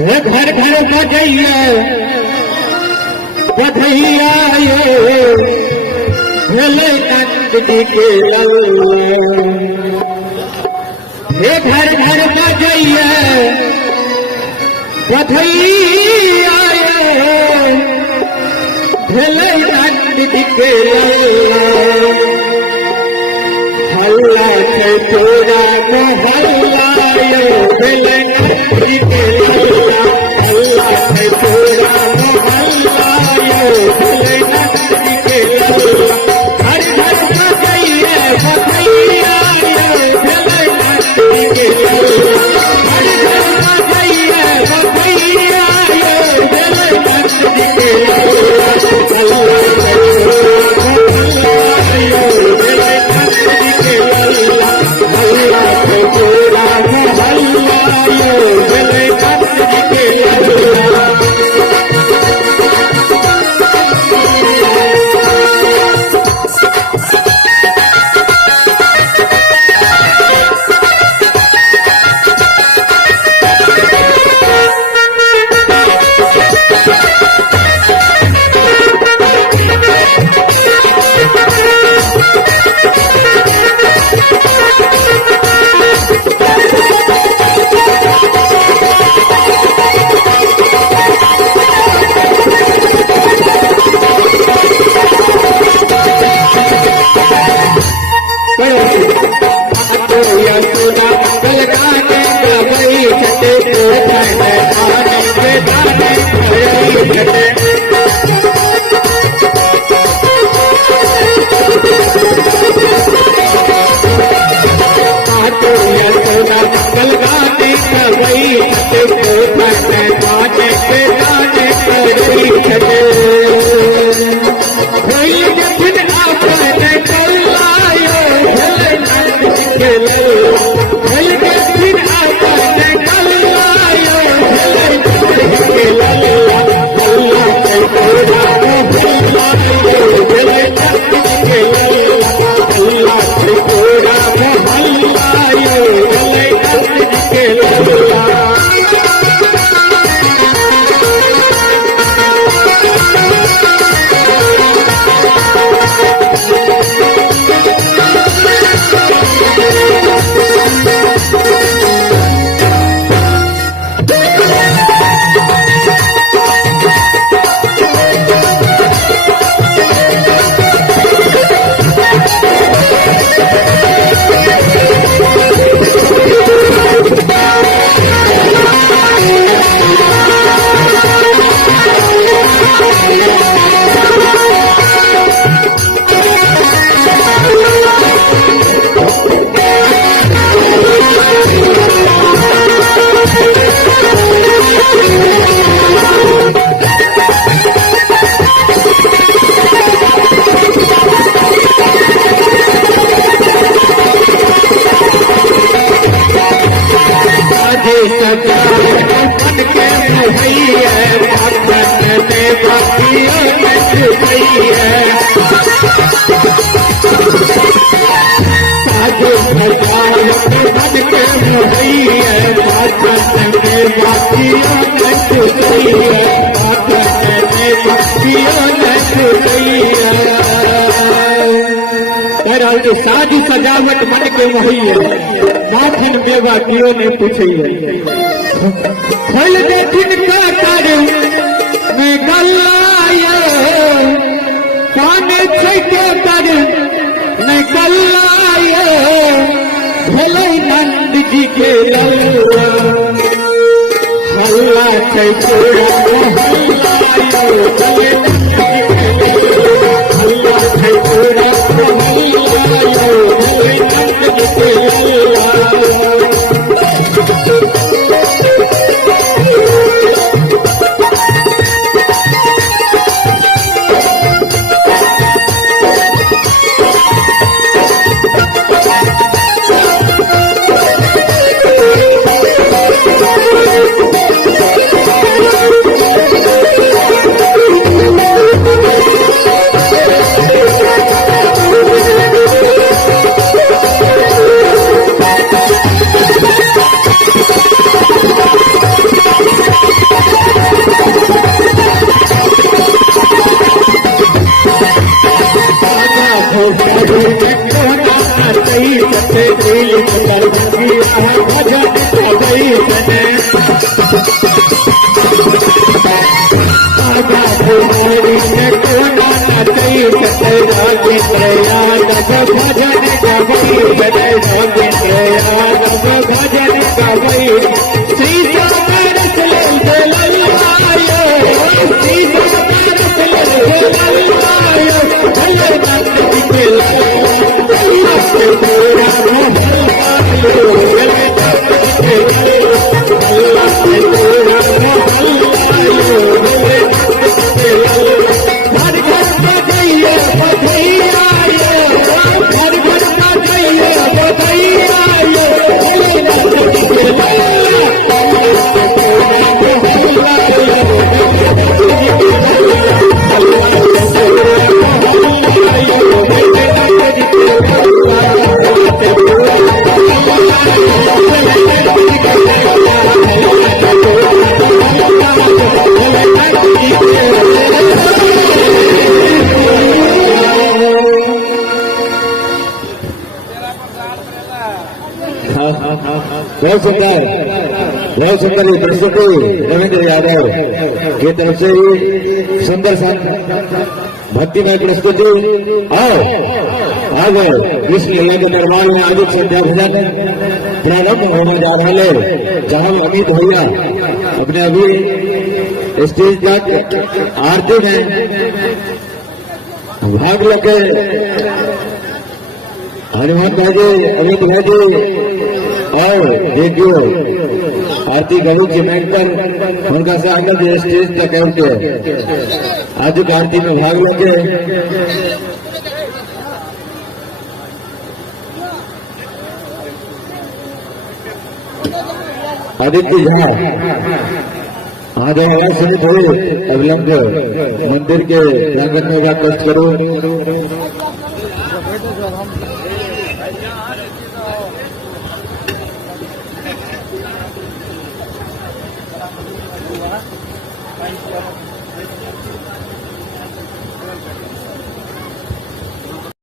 घर घर बजैया बधैया भोले नंद जी के हे घर घर बजैया बधैया भोले नंद जी के हल्ला से तोरा मोहल्ला भोले नंद जी के हल्ला से तोरा मोहल्ला भोले नंद जी के घर घर बजैया बधैया भोले नंद जी के घर घर बजैया बधैया भोले नंद जी के साजू सजावट मन के मुहैया माखन बेवा कियो ने पूछैया खोल दे तिनका कर मैं गल्लाया काने छैके कर मैं गल्लाया भोले नंद जी के हल्ला छै तोरा मोहल्ला भोले नंद जी के हल्ला छै तोरा बहुत सुंदर ये प्रस्तुति रविंद्र यादव की तरफ से ही सुंदर सा भक्तिमय प्रस्तुति। आओ आगे इस लीला के दरबार में आगे संध्या भजन प्रारंभ होने जा रहा है, जहां अमित भैया अपने अभी स्टेज तक आरती में भाग लेके हनुमान भाई जी, अमित भाई जी और देखियो आरती गणु के मेंटर उनका से आनंद स्टेज तक उनके आज आरती में भाग लेके आदित्य झा आज सुनी थोड़ी अविलंब मंदिर के ध्यान रखने का कष्ट करो।